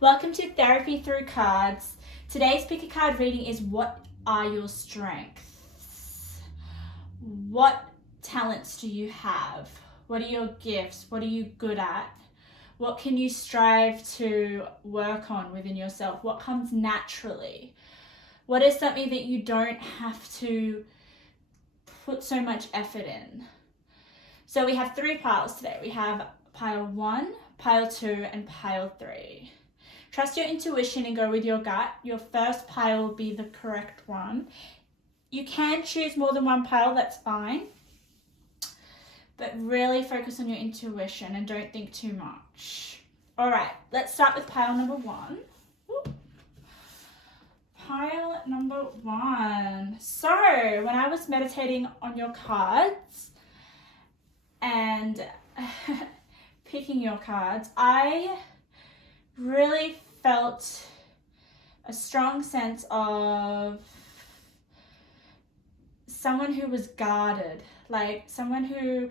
Welcome to Therapy Through Cards. Today's pick a card reading is what are your strengths? What talents do you have? What are your gifts? What are you good at? What can you strive to work on within yourself? What comes naturally? What is something that you don't have to put so much effort in? So we have 3 piles today. We have pile 1, pile 2, and pile 3. Trust your intuition and go with your gut. Your first pile will be the correct one. You can choose more than one pile, that's fine. But really focus on your intuition and don't think too much. All right, let's start with pile number 1. Pile number 1. So when I was meditating on your cards and picking your cards, I really felt a strong sense of someone who was guarded, like someone who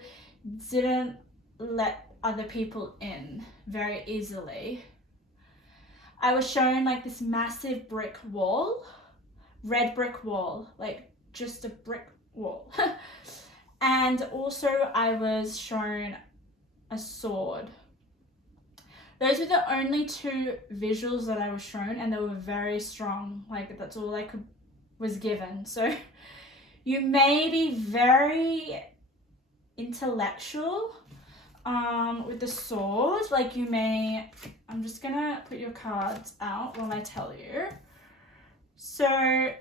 didn't let other people in very easily. I was shown like this massive brick wall, red brick wall, like just a brick wall. And also I was shown a sword. Those were the only 2 visuals that I was shown, and they were very strong. Like that's all I was given. So you may be very intellectual with the sword. Like you may, I'm just gonna put your cards out while I tell you. So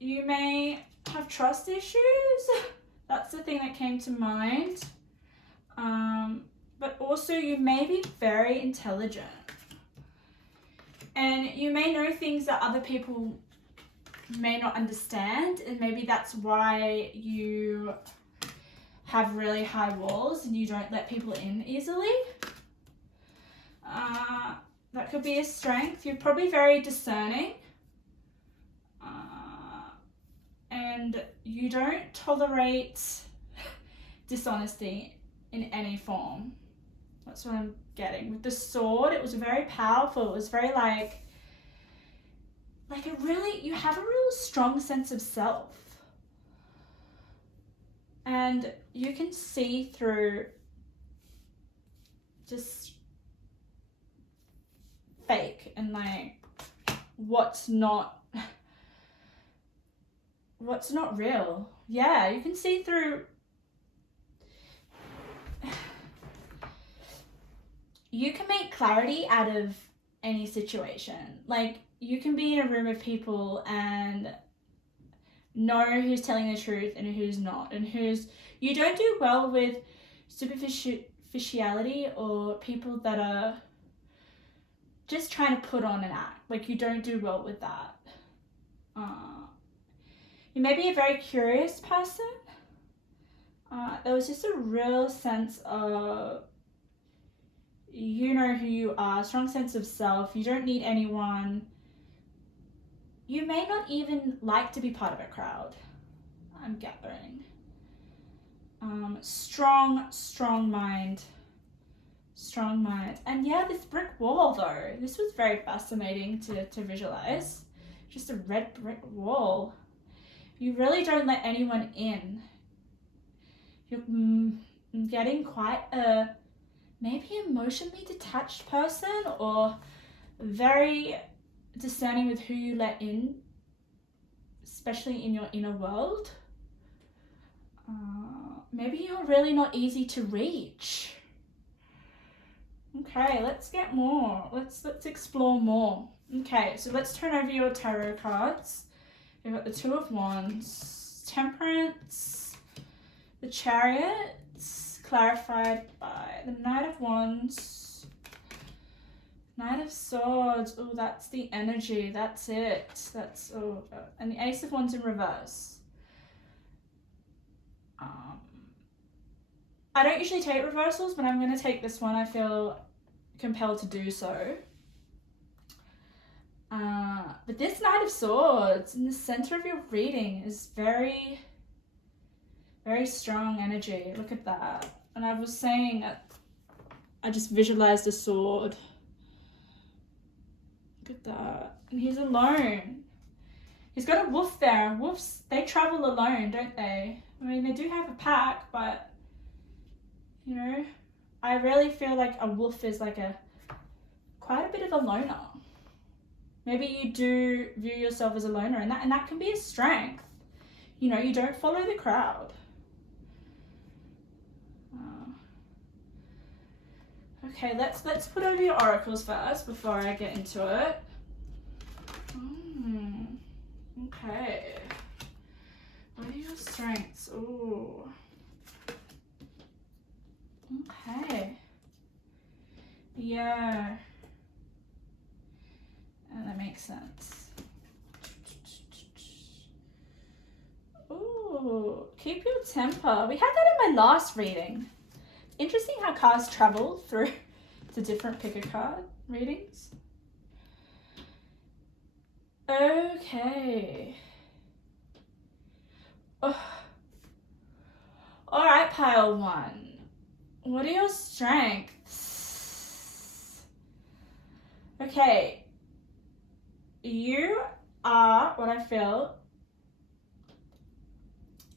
you may have trust issues. That's the thing that came to mind. But also you may be very intelligent. And you may know things that other people may not understand, and maybe that's why you have really high walls and you don't let people in easily. That could be a strength. You're probably very discerning. And you don't tolerate dishonesty in any form. That's what I'm getting. With the sword, it was very powerful. It was very like it really, you have a real strong sense of self. And you can see through just fake and like what's not real. Yeah, you can see through. You can make clarity out of any situation. Like you can be in a room of people and know who's telling the truth and who's not, and you don't do well with superficiality or people that are just trying to put on an act. Like you don't do well with that. You may be a very curious person. There was just a real sense of you know who you are, strong sense of self. You don't need anyone. You may not even like to be part of a crowd, I'm gathering. Strong mind. Strong mind. And yeah, this brick wall though, this was very fascinating to visualize. Just a red brick wall. You really don't let anyone in. You're getting quite a maybe emotionally detached person, or very discerning with who you let in, especially in your inner world. Maybe you're really not easy to reach. Okay, let's get more. Let's explore more. Okay, so let's turn over your tarot cards. We've got the 2 of Wands, Temperance, the Chariot, clarified by the Knight of Wands, Knight of Swords. Oh, that's the energy. That's it. That's and the Ace of Wands in reverse. I don't usually take reversals, but I'm going to take this one. I feel compelled to do so. But this Knight of Swords in the center of your reading is very, very strong energy. Look at that. And I was saying, I just visualized a sword. Look at that. And he's alone. He's got a wolf there. Wolves, they travel alone, don't they? I mean, they do have a pack, but, you know, I really feel like a wolf is like quite a bit of a loner. Maybe you do view yourself as a loner, and that can be a strength. You know, you don't follow the crowd. Okay, let's put over your oracles first before I get into it. Okay. What are your strengths? Ooh. Okay. Yeah. And that makes sense. Ooh, keep your temper. We had that in my last reading. Interesting how cards travel through the different pick a card readings. Okay. Oh. All right, pile one. What are your strengths? Okay. You are, what I feel,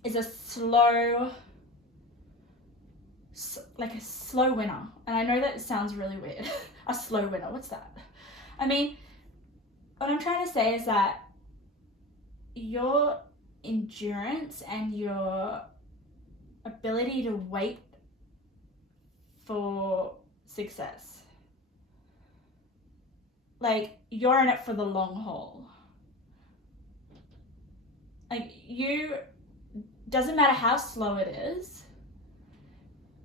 is a slow winner. And I know that sounds really weird. A slow winner, what's that? I mean, what I'm trying to say is that your endurance and your ability to wait for success, like, you're in it for the long haul. Like, doesn't matter how slow it is,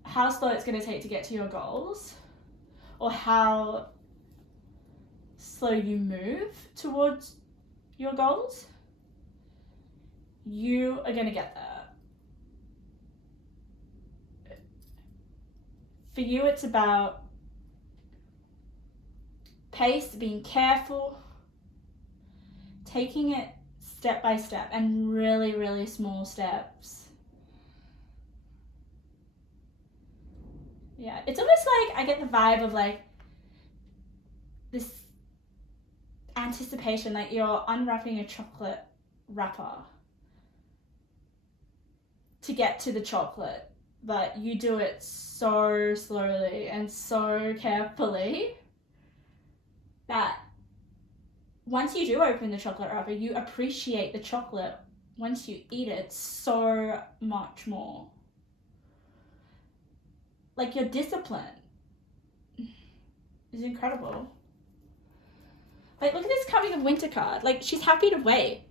how slow it's going to take to get to your goals, or how slow you move towards your goals, you are going to get there. For you, it's about pace, being careful, taking it step by step, and really, really small steps. Yeah, it's almost like I get the vibe of like this anticipation, like you're unwrapping a chocolate wrapper to get to the chocolate, but you do it so slowly and so carefully that once you do open the chocolate wrapper, you appreciate the chocolate once you eat it so much more. Like, your discipline is incredible. Like, look at this coming of winter card. Like, she's happy to wait.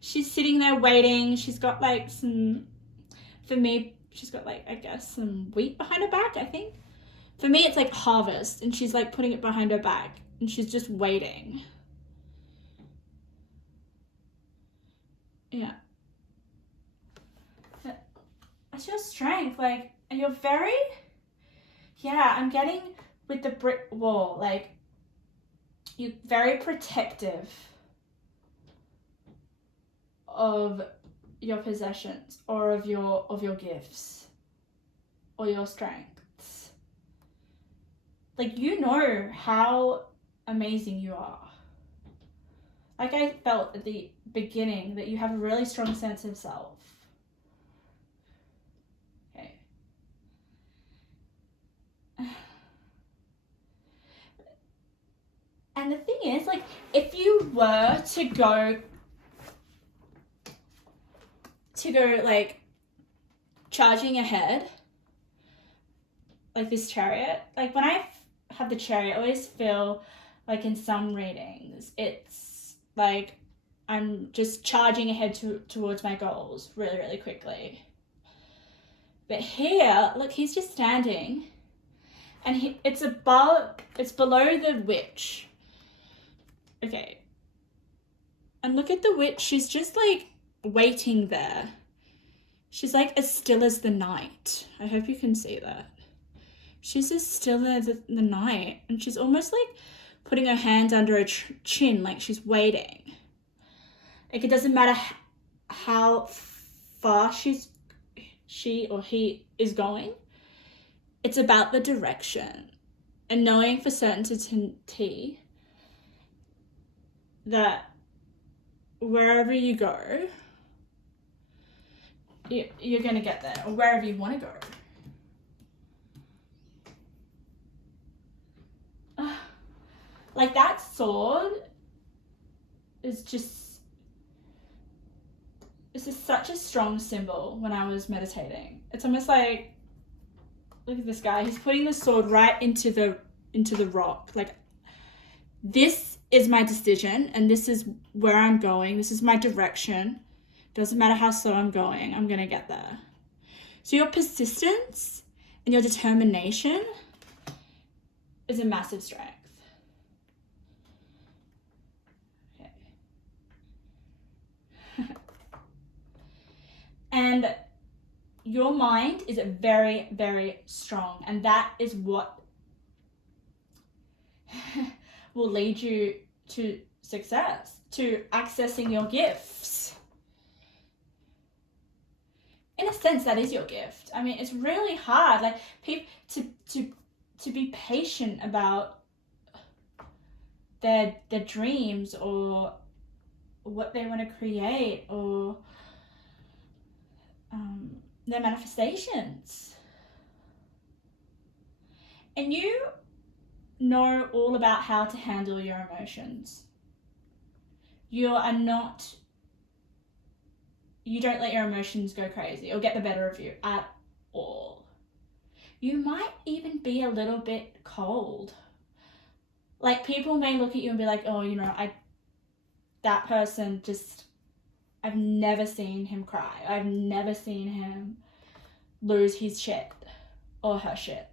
She's sitting there waiting. She's got like for me, she's got like, I guess, some wheat behind her back, I think. For me, it's like harvest, and she's like putting it behind her back, and she's just waiting. Yeah. That's your strength. Like, and you're very, I'm getting with the brick wall, like, you're very protective of your possessions or of your gifts or your strengths. Like, you know how amazing you are. Like, I felt at the beginning that you have a really strong sense of self. Okay. And the thing is, like, if you were to go like charging ahead, like this chariot, like when I have the chariot, I always feel like in some readings, it's like I'm just charging ahead towards my goals really, really quickly. But here, look, he's just standing, and it's below the witch. Okay. And look at the witch, she's just like waiting there. She's like as still as the night. I hope you can see that. She's as still as the night, and she's almost like putting her hand under her chin, like she's waiting. Like, it doesn't matter how far she or he is going. It's about the direction and knowing for certainty that wherever you go, you're going to get there, or wherever you want to go. Like that sword is just, this is such a strong symbol when I was meditating. It's almost like, look at this guy. He's putting the sword right into the rock. Like, this is my decision, and this is where I'm going. This is my direction. Doesn't matter how slow I'm going, I'm going to get there. So your persistence and your determination is a massive strength. Okay. And your mind is very, very strong, and that is what will lead you to success, to accessing your gifts. In a sense, that is your gift. I mean, it's really hard, like, people to be patient about their dreams or what they want to create, or their manifestations. And you know all about how to handle your emotions. You don't let your emotions go crazy or get the better of you at all. You might even be a little bit cold. Like, people may look at you and be like, oh, you know, that person just, I've never seen him cry. I've never seen him lose his shit or her shit.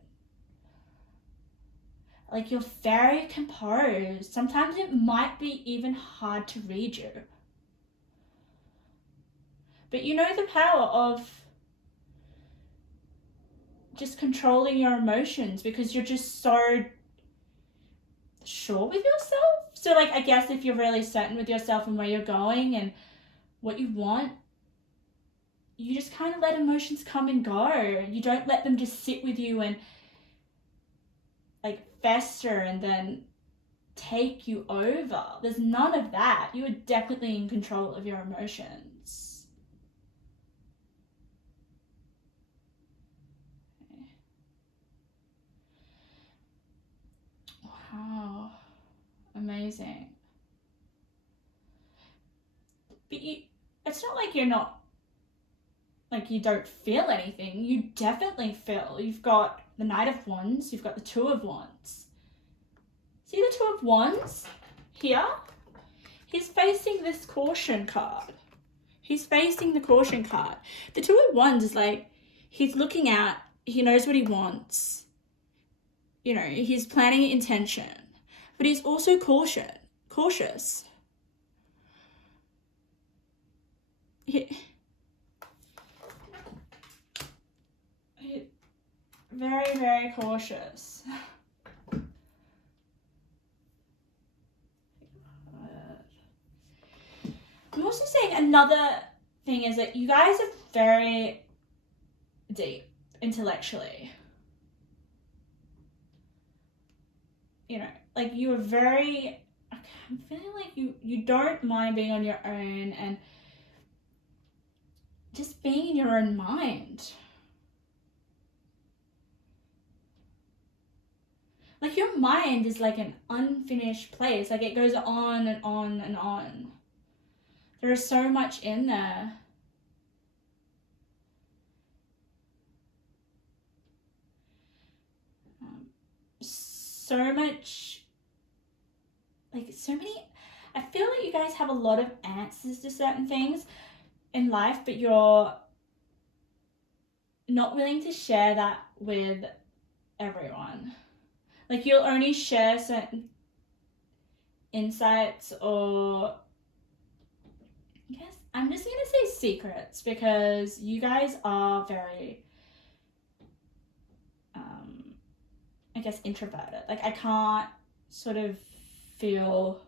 Like, you're very composed. Sometimes it might be even hard to read you. But you know the power of just controlling your emotions because you're just so sure with yourself. So, like, I guess if you're really certain with yourself and where you're going and what you want, you just kind of let emotions come and go. You don't let them just sit with you and, like, fester and then take you over. There's none of that. You are definitely in control of your emotions. Wow, amazing. But it's not like you're not, like, you don't feel anything. You definitely feel. You've got the Knight of Wands, you've got the Two of Wands. See the Two of Wands here? He's facing this caution card. He's facing the caution card. The Two of Wands is like, he's looking out, he knows what he wants. You know, he's planning intention, but he's also cautious. Very, very cautious. I'm also saying another thing is that you guys are very deep intellectually. You know, like, you are very, I'm feeling like you don't mind being on your own and just being in your own mind. Like, your mind is like an unfinished place. Like, it goes on and on and on. There is so much in there. So much, like, so many, I feel like you guys have a lot of answers to certain things in life, but you're not willing to share that with everyone. Like, you'll only share certain insights, or I guess I'm just going to say secrets, because you guys are very, I guess, introverted. Like, I can't sort of feel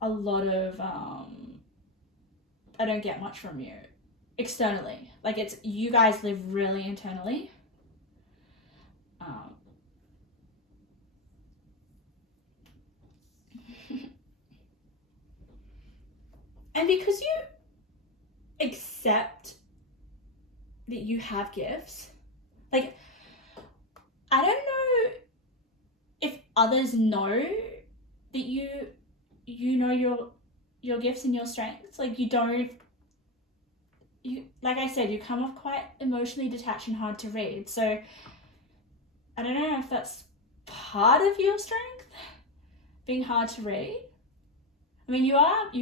a lot of, I don't get much from you externally. Like, it's, you guys live really internally. And because you accept that you have gifts, like, I don't know if others know that you know your gifts and your strengths. Like, you like I said, you come off quite emotionally detached and hard to read. So I don't know if that's part of your strength, being hard to read. I mean, you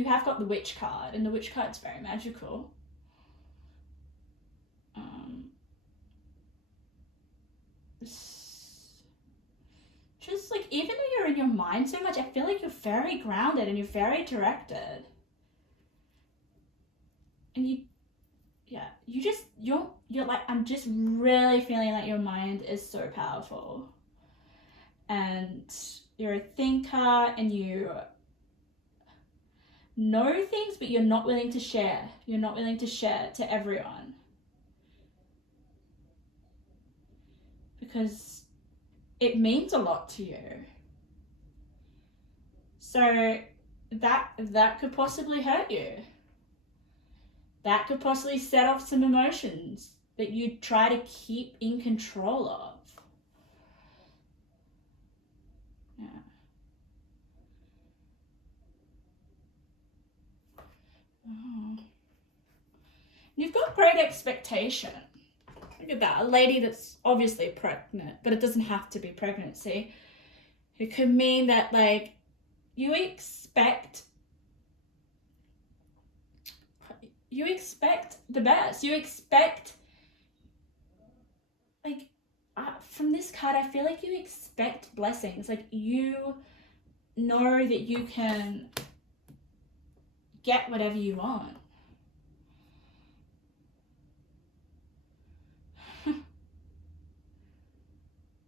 have got the witch card, and the witch card's very magical. Just like, even though you're in your mind so much, I feel like you're very grounded and you're very directed. And you're like, I'm just really feeling like your mind is so powerful. And you're a thinker, and you know things, but you're not willing to share. You're not willing to share to everyone. Because it means a lot to you. So that could possibly hurt you. That could possibly set off some emotions that you try to keep in control of. Yeah. Oh. You've got great expectation. Look at that, a lady that's obviously pregnant, but it doesn't have to be pregnancy. It could mean that, like, you expect the best. You expect, like, from this card, I feel like you expect blessings. Like, you know that you can get whatever you want.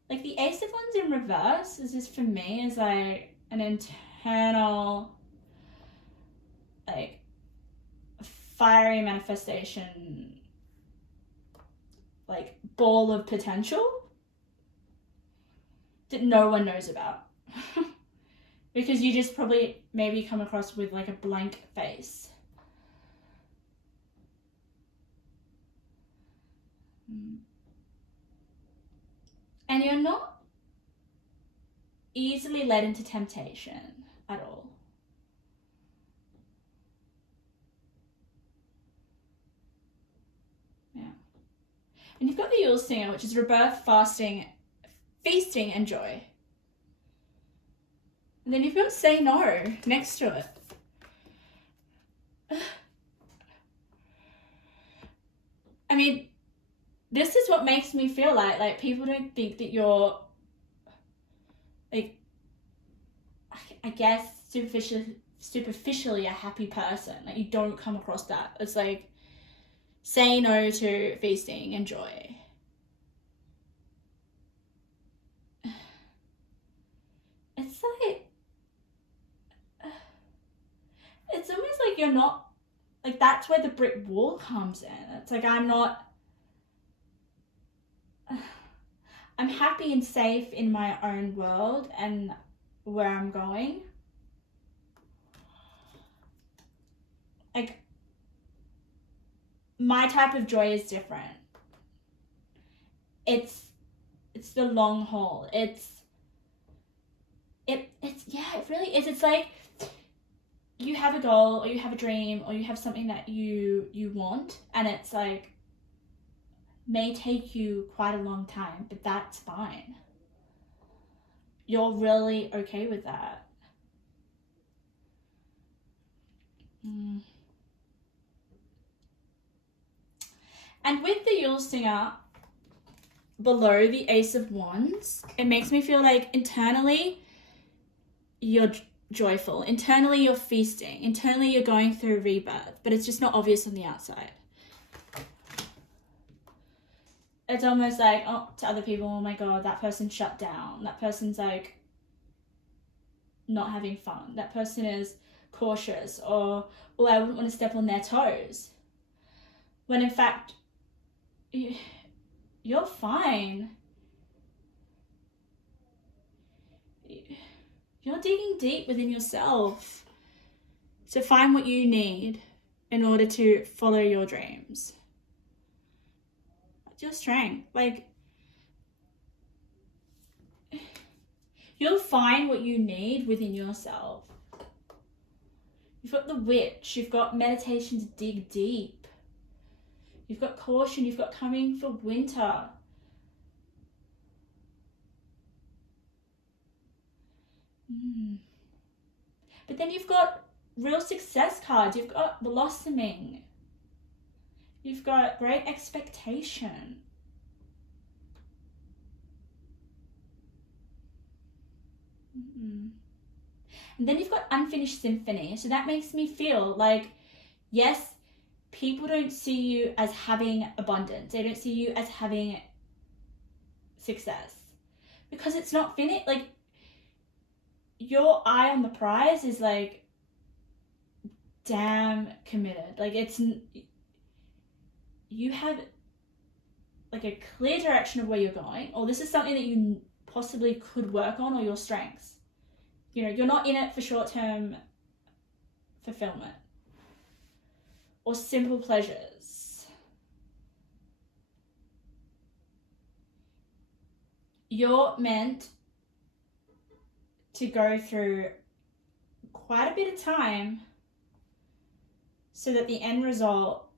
Like, the Ace of Wands in reverse is just, for me, is like an internal, like, fiery manifestation, like, ball of potential that no one knows about. Because you just probably maybe come across with, like, a blank face. And you're not easily led into temptation at all. Yeah. And you've got the Yule Singer, which is rebirth, fasting, feasting, and joy. And then you've got Say No next to it. I mean, this is what makes me feel like people don't think that you're, like, I guess superficially a happy person. Like, you don't come across that. It's like, say no to feasting and joy. It's like, it's almost like you're not, like, that's where the brick wall comes in. It's like, I'm happy and safe in my own world and where I'm going. Like, my type of joy is different. It's the long haul. It's yeah, it really is. It's like, you have a goal, or you have a dream, or you have something that you want, and it's like, may take you quite a long time, but that's fine. You're really okay with that. And with the Yule Singer below the Ace of Wands, it makes me feel like internally you're joyful, internally you're feasting, internally you're going through rebirth, but it's just not obvious on the outside. It's almost like, oh, to other people, oh my god, that person shut down, that person's like not having fun, that person is cautious, or oh, I wouldn't want to step on their toes, when in fact you're fine. You're digging deep within yourself. So find what you need in order to follow your dreams. It's your strength. Like, you'll find what you need within yourself. You've got the witch, you've got meditation to dig deep. You've got caution, you've got coming for winter. But then you've got real success cards. You've got blossoming. You've got great expectation. And then you've got unfinished symphony. So that makes me feel like, yes, people don't see you as having abundance. They don't see you as having success because it's not finished. Like, your eye on the prize is like damn committed. Like, you have like a clear direction of where you're going, or this is something that you possibly could work on, or your strengths. You know, you're not in it for short-term fulfillment or simple pleasures. You're meant to go through quite a bit of time so that the end result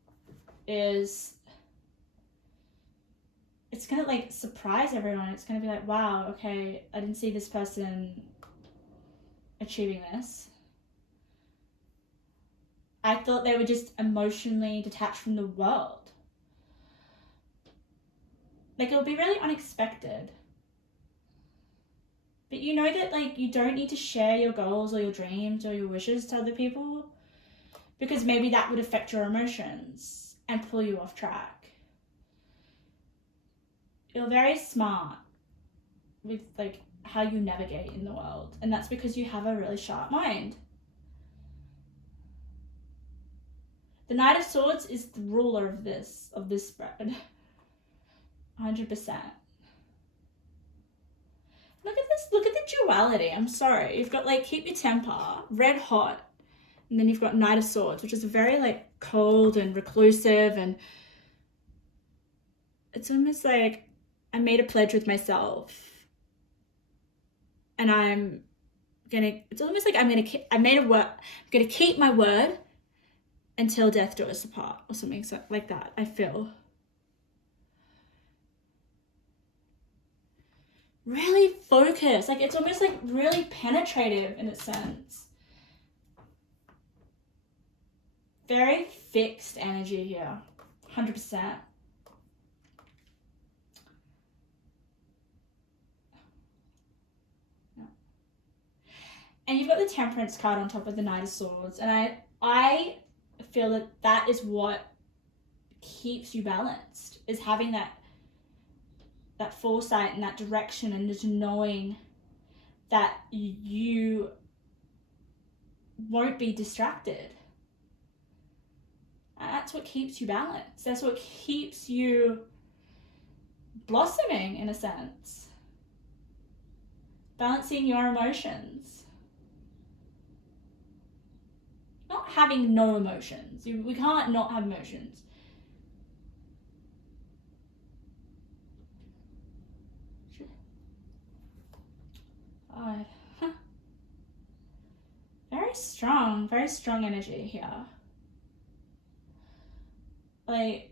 is, it's gonna like surprise everyone. It's gonna be like, wow, okay, I didn't see this person achieving this. I thought they were just emotionally detached from the world. Like, it'll be really unexpected. But you know that, like, you don't need to share your goals or your dreams or your wishes to other people, because maybe that would affect your emotions and pull you off track. You're very smart with, like, how you navigate in the world, and that's because you have a really sharp mind. The Knight of Swords is the ruler of this spread. 100%. Look at this, look at the duality. I'm sorry. You've got like keep your temper, red hot, and then you've got Knight of Swords, which is a very like cold and reclusive, and it's almost like I made a pledge with myself. And it's almost like I'm gonna keep my word until death do us apart, or something like that, I feel. Really focused, like it's almost like really penetrative in a sense. Very fixed energy here, 100%. And you've got the Temperance card on top of the Knight of Swords. And I feel that that is what keeps you balanced, is having that foresight and that direction, and just knowing that you won't be distracted. And that's what keeps you balanced. That's what keeps you blossoming, in a sense. Balancing your emotions. Not having no emotions. We can't not have emotions. God. Very strong energy here. Like,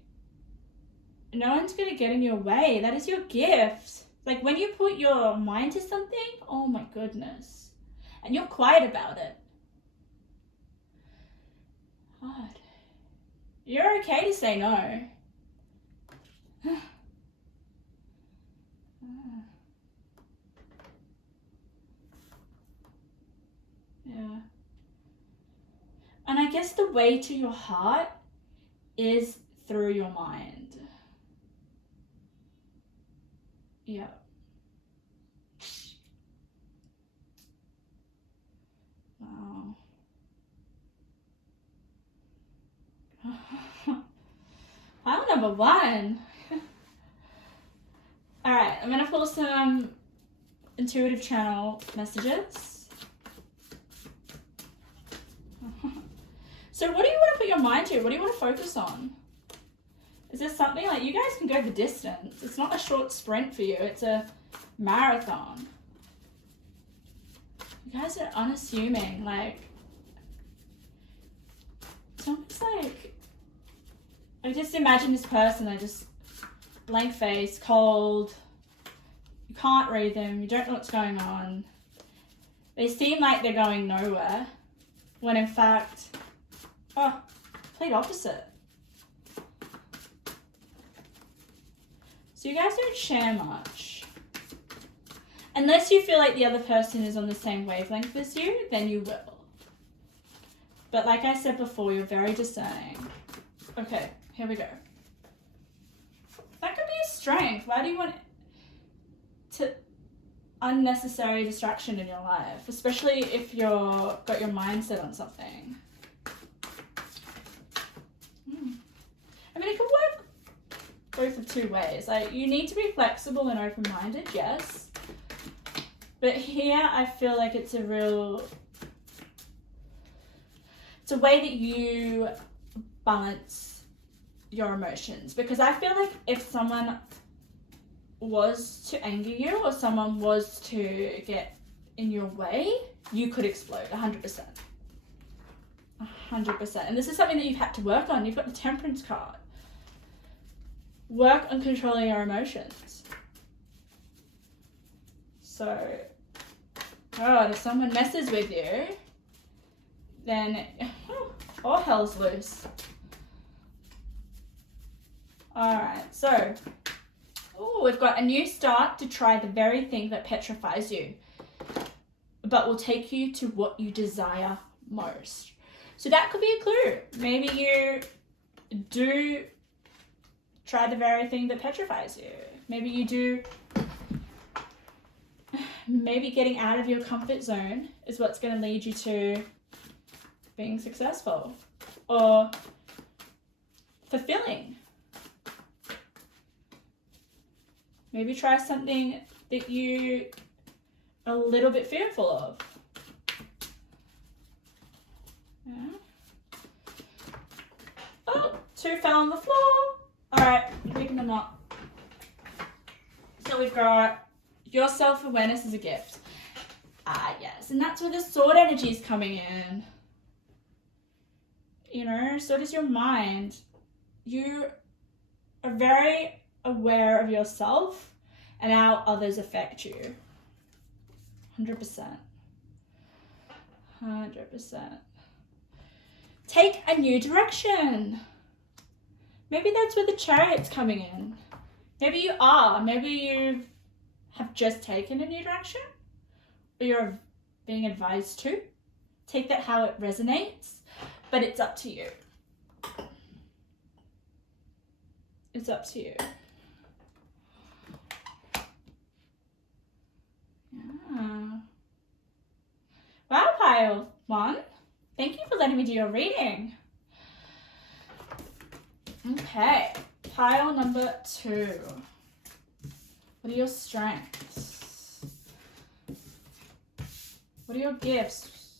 no one's gonna get in your way. That is your gift. Like, when you put your mind to something, oh my goodness, and you're quiet about it, God, you're okay to say no. Yeah. And I guess the way to your heart is through your mind. Yeah. Wow. Pile number 1. All right, I'm gonna pull some intuitive channel messages. So what do you want to put your mind to? What do you want to focus on? Is there something like, you guys can go the distance. It's not a short sprint for you. It's a marathon. You guys are unassuming. Like, it's almost like, I just imagine this person, they just blank face, cold. You can't read them. You don't know what's going on. They seem like they're going nowhere, when in fact, complete opposite. So you guys don't share much. Unless you feel like the other person is on the same wavelength as you, then you will. But like I said before, you're very discerning. Okay, here we go. That could be a strength. Why do you want to unnecessary distraction in your life, especially if you're got your mindset on something? I mean, it could work both of two ways. Like, you need to be flexible and open-minded, yes. But here, I feel like it's a way that you balance your emotions. Because I feel like if someone was to anger you or someone was to get in your way, you could explode 100%. 100%. And this is something that you've had to work on. You've got the Temperance card. Work on controlling your emotions. So, if someone messes with you, then all hell's loose. Alright, so, we've got a new start to try the very thing that petrifies you, but will take you to what you desire most. So that could be a clue. Maybe you do try the very thing that petrifies you. Maybe you do. Maybe getting out of your comfort zone is what's going to lead you to being successful or fulfilling. Maybe try something that you are a little bit fearful of. Yeah. Oh, 2 fell on the floor. All right, I'm picking them up. So we've got your self-awareness is a gift. Yes, and that's where the sword energy is coming in. You know, so does your mind. You are very aware of yourself and how others affect you. 100%. 100%. Take a new direction. Maybe that's where the Chariot's coming in. Maybe you are. Maybe you have just taken a new direction, or you're being advised to. Take that how it resonates, but it's up to you. It's up to you. Yeah. Wow, pile 1. Thank you for letting me do your reading. Okay, pile number 2. What are your strengths? What are your gifts?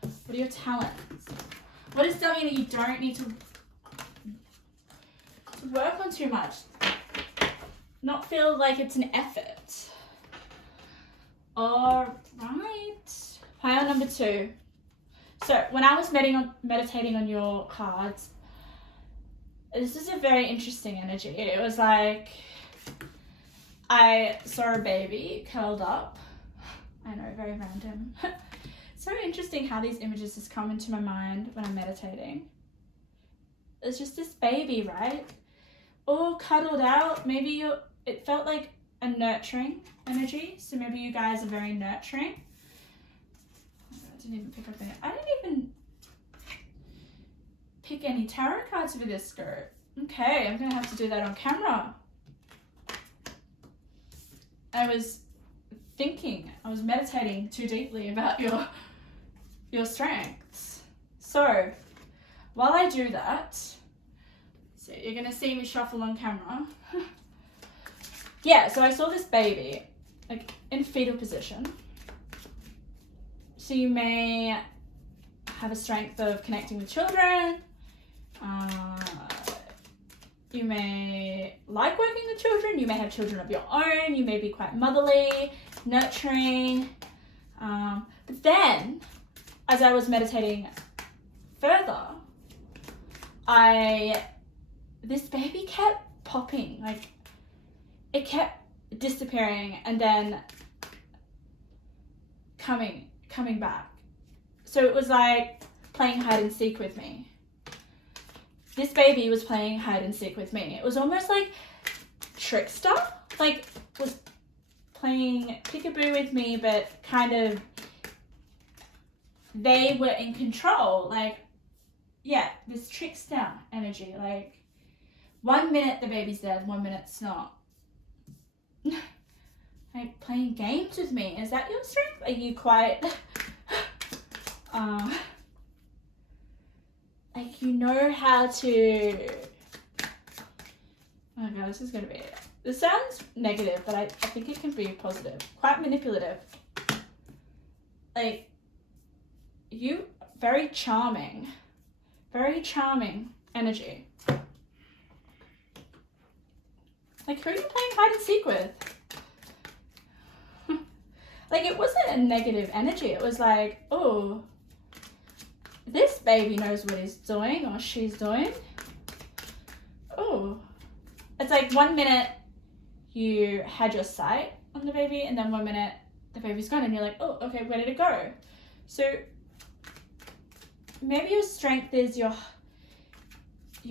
What are your talents? What is something that you don't need to work on too much? Not feel like it's an effort. All right, pile number 2. So when I was meditating on your cards, this is a very interesting energy. It was like I saw a baby curled up. I know, very random. So interesting how these images just come into my mind when I'm meditating. It's just this baby, right? All cuddled out. Maybe it felt like a nurturing energy. So maybe you guys are very nurturing. I didn't even pick up any. I didn't even pick any tarot cards for this group. Okay, I'm gonna have to do that on camera. I was meditating too deeply about your strengths. So while I do that, so you're gonna see me shuffle on camera. Yeah, so I saw this baby like in fetal position. So you may have a strength of connecting with children. You may like working with children. You may have children of your own. You may be quite motherly, nurturing. But then, as I was meditating further, this baby kept popping. Like, it kept disappearing and then coming back. So it was like playing hide and seek with me. This baby was playing hide and seek with me. It was almost like trickster, like was playing peekaboo with me, but kind of they were in control. Like, yeah, this trickster energy. Like, 1 minute the baby's dead, 1 minute it's not. Like, playing games with me. Is that your strength? Are you quite like, you know how to, oh god, this is gonna be, this sounds negative, but I think it can be positive. Quite manipulative. Like, you, very charming energy. Like, who are you playing hide and seek with? Like, it wasn't a negative energy. It was like, oh, this baby knows what he's doing or she's doing. Oh, it's like 1 minute you had your sight on the baby, and then 1 minute the baby's gone, and you're like, oh, okay, where did it go? So maybe your strength is you're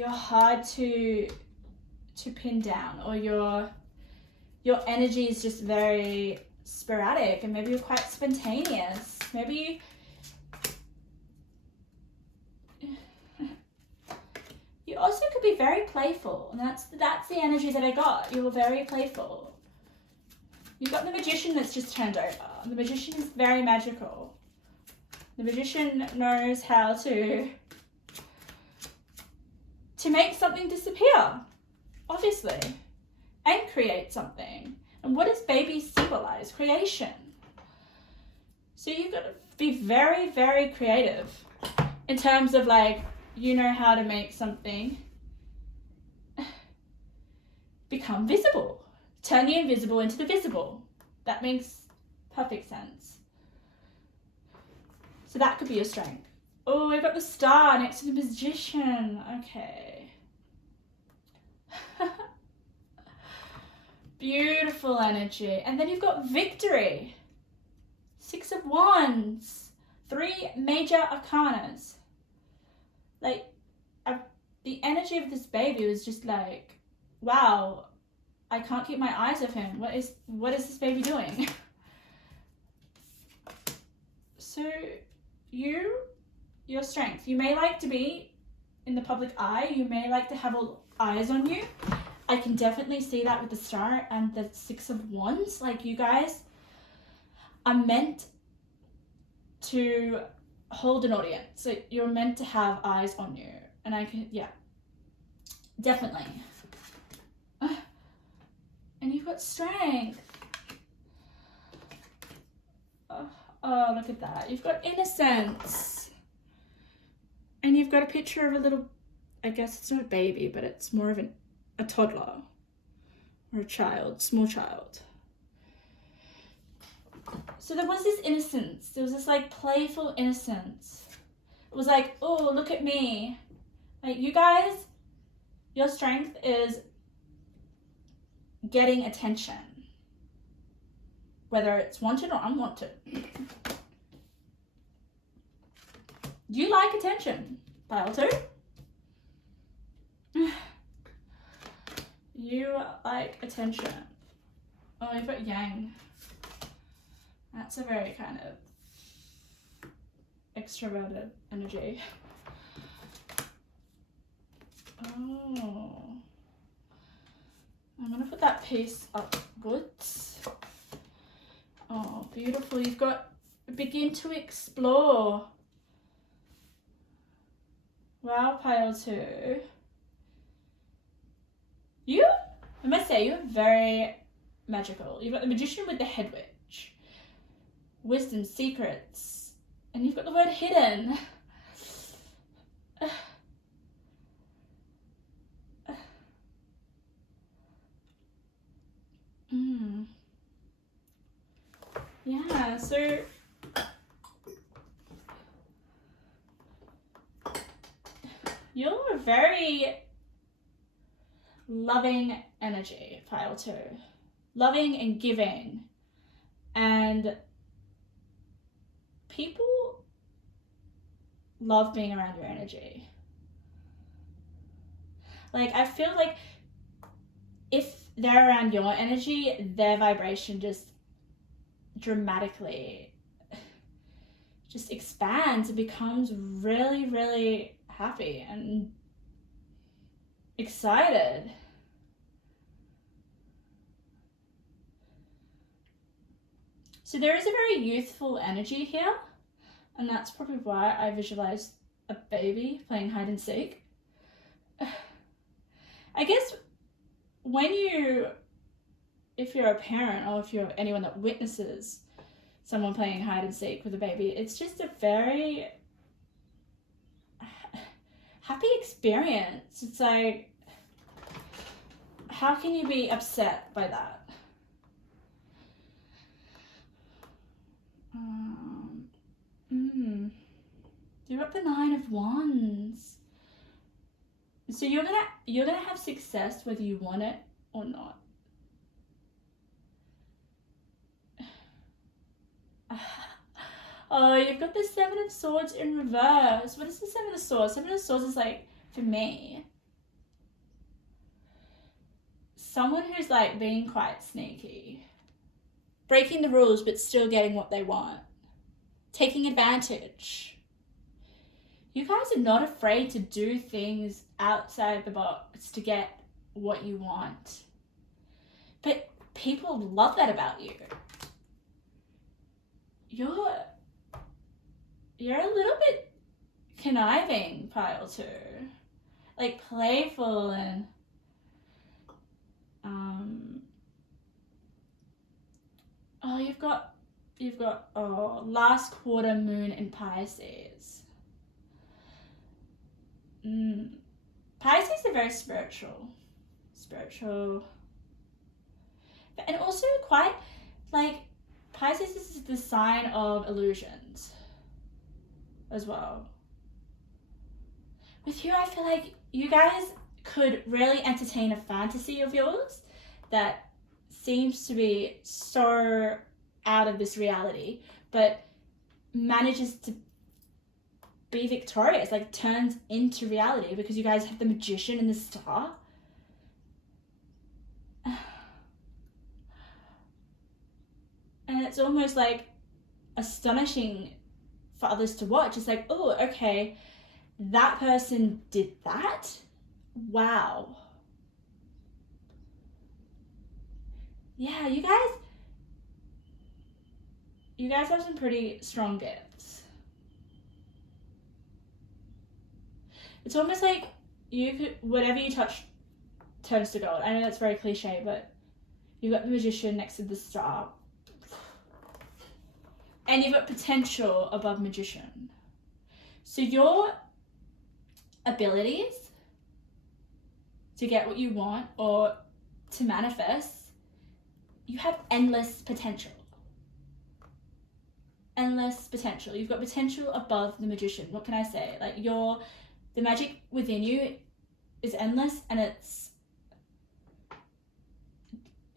hard to pin down, or your energy is just very sporadic, and maybe you're quite spontaneous. Maybe you also could be very playful, and that's the energy that I got. You were very playful. You've got the magician that's just turned over. The magician is very magical. The magician knows how to make something disappear, obviously, and create something. And what does baby symbolize? Creation. So you've got to be very, very creative in terms of, like, you know how to make something become visible. Turn the invisible into the visible. That makes perfect sense. So that could be your strength. Oh, we've got the star next to the magician. Okay. Beautiful energy. And then you've got victory. 6 of Wands. 3 major arcanas. Like, the energy of this baby was just like, wow, I can't keep my eyes off him. What is this baby doing? So your strength. You may like to be in the public eye. You may like to have all eyes on you. I can definitely see that with the star and the 6 of Wands. Like, you guys are meant to hold an audience. So you're meant to have eyes on you. And I can, yeah, definitely. And you've got strength. Oh, look at that. You've got innocence. And you've got a picture of a little, I guess it's not a baby, but it's more of a toddler or a child, small child. So there was this innocence. There was this, like, playful innocence. It was like, oh, look at me. Like, you guys, your strength is getting attention, whether it's wanted or unwanted. Do you like attention, pile 2? You like attention. Oh, you've got yang. That's a very kind of extroverted energy. Oh. I'm gonna put that piece upwards. Oh, beautiful. You've got begin to explore. Wow, pile 2. I must say, you're very magical. You've got the magician with the head witch. Wisdom, secrets. And you've got the word hidden. Yeah, so you're a very loving energy, pile 2. Loving and giving. And people love being around your energy. Like, I feel like if they're around your energy, their vibration just dramatically just expands and becomes really, really happy and excited. So there is a very youthful energy here, and that's probably why I visualized a baby playing hide and seek. I guess if you're a parent or if you're anyone that witnesses someone playing hide and seek with a baby, it's just a very happy experience. It's like, how can you be upset by that? You're up the 9 of Wands. So you're gonna have success whether you want it or not. Oh, you've got the 7 of Swords in reverse. What is the 7 of Swords? 7 of Swords is like, for me, someone who's like being quite sneaky. Breaking the rules but still getting what they want. Taking advantage. You guys are not afraid to do things outside the box to get what you want. But people love that about you. You're a little bit conniving, pile 2. Like playful and you've got last quarter moon in Pisces. Pisces are very spiritual, and also quite like Pisces is the sign of illusions as well. With you, I feel like you guys could really entertain a fantasy of yours that seems to be so out of this reality, but manages to be victorious, like turns into reality because you guys have the Magician and the Star. And it's almost like astonishing for others to watch. It's like, oh, okay, that person did that? Wow. Yeah, you guys have some pretty strong gifts. It's almost like whatever you touch turns to gold. I know that's very cliche, but you've got the Magician next to the Star. And you've got potential above Magician. So your abilities to get what you want or to manifest, you have endless potential. Endless potential. You've got potential above the Magician. What can I say? Like the magic within you is endless, and it's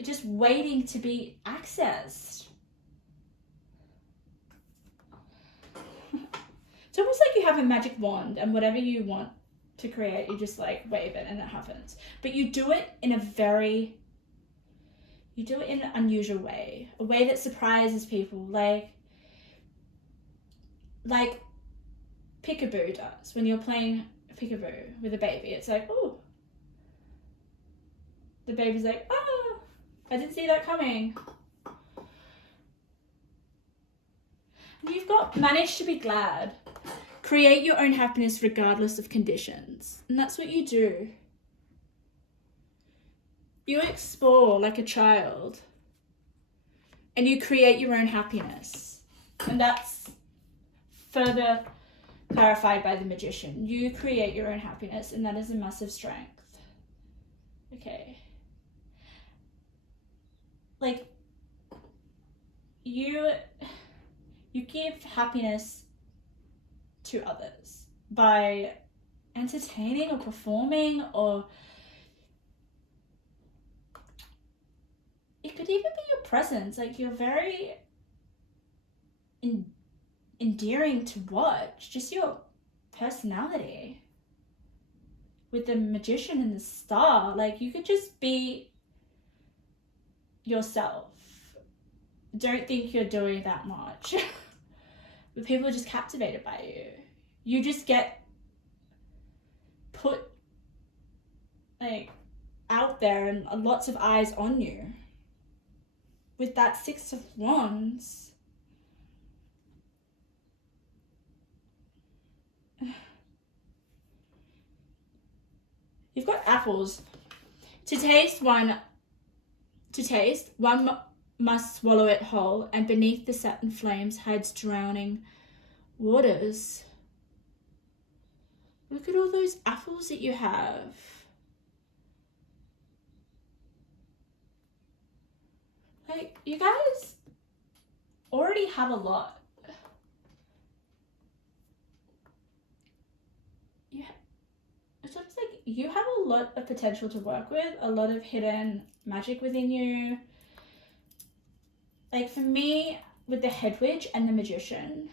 just waiting to be accessed. It's almost like you have a magic wand, and whatever you want to create, you just like wave it and it happens. But you do it in an unusual way, a way that surprises people, like peekaboo does when you're playing peekaboo with a baby. It's like, oh, the baby's like, oh, I didn't see that coming. And you've got managed to be glad. Create your own happiness regardless of conditions. And that's what you do. You explore like a child. And you create your own happiness. And that's further clarified by the Magician. You create your own happiness, and that is a massive strength. Okay. like you give happiness to others by entertaining or performing, or it could even be your presence. Like, you're very endearing to watch, just your personality. With the magician and the star, like, you could just be yourself. Don't think you're doing that much. But people are just captivated by you. You just get put like out there and lots of eyes on you. With that Six of Wands, you've got apples. To taste, one must swallow it whole, and beneath the satin flames hides drowning waters. Look at all those apples that you have. Like, you guys already have a lot. It's almost like you have a lot of potential to work with, a lot of hidden magic within you. Like, for me, with the head witch and the magician,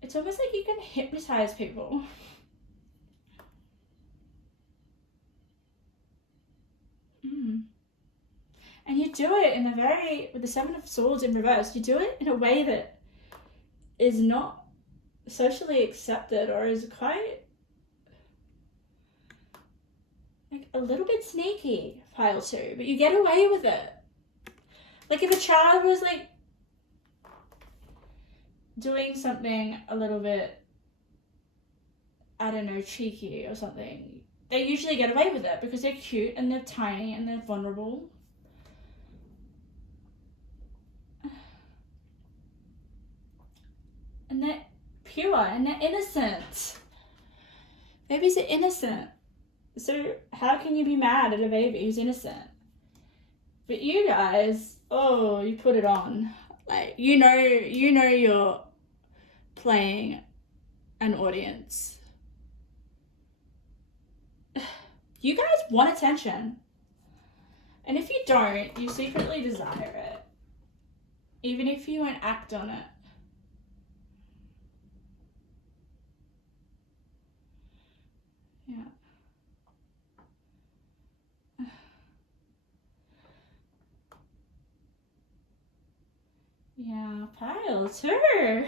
it's almost like you can hypnotize people. And you do it in a very, with the Seven of Swords in reverse, you do it in a way that is not socially accepted, or is quite, like, a little bit sneaky, pile two, but you get away with it. Like, if a child was, like, doing something a little bit, I don't know, cheeky or something, they usually get away with it because they're cute and they're tiny and they're vulnerable. And they're pure and they're innocent. Babies are innocent. So how can you be mad at a baby who's innocent? But you guys, oh, you put it on. Like, you know you're playing an audience. You guys want attention. And if you don't, you secretly desire it. Even if you won't act on it. Yeah. Yeah, pile two.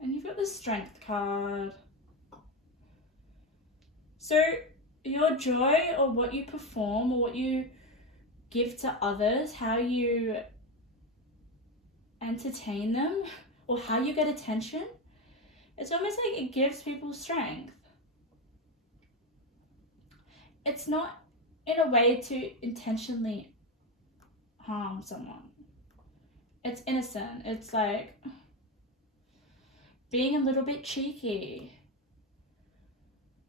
And you've got the Strength card. So your joy, or what you perform, or what you give to others, how you entertain them, or how you get attention, it's almost like it gives people strength. It's not in a way to intentionally harm someone. It's innocent. It's like being a little bit cheeky.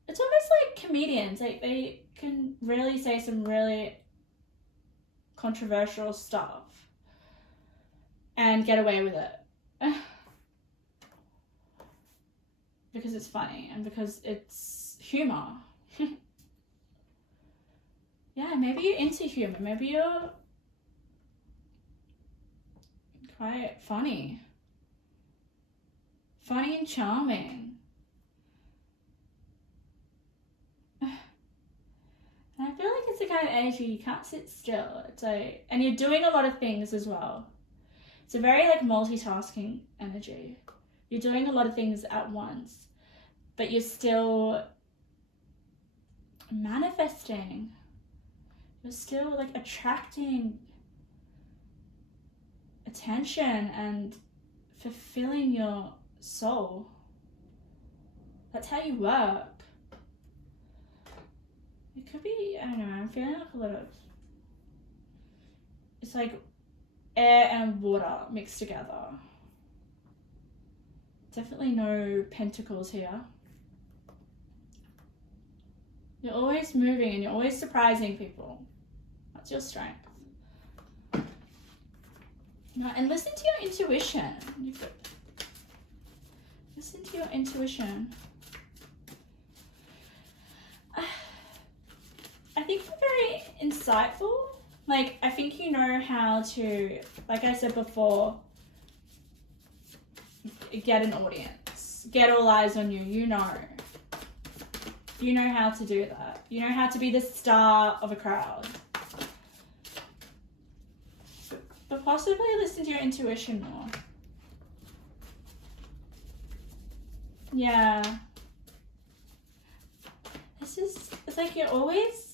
It's almost like comedians. Like, they can really say some really controversial stuff and get away with it. Because it's funny and because it's humor. Yeah, maybe you're into humor. Maybe you're quite funny. Funny and charming. And I feel like it's the kind of energy you can't sit still. It's like, and you're doing a lot of things as well. It's a very, like, multitasking energy. You're doing a lot of things at once, but you're still manifesting. You're still, like, attracting attention and fulfilling your soul. That's how you work. It could be, I don't know, I'm feeling like a lot of, it's like air and water mixed together. Definitely no pentacles here. You're always moving and you're always surprising people. That's your strength. No, and listen to your intuition. Listen to your intuition. I think you're very insightful. Like, I think you know how to, like I said before, get an audience. Get all eyes on you. You know. You know how to do that. You know how to be the star of a crowd. But possibly listen to your intuition more. Yeah. It's like you always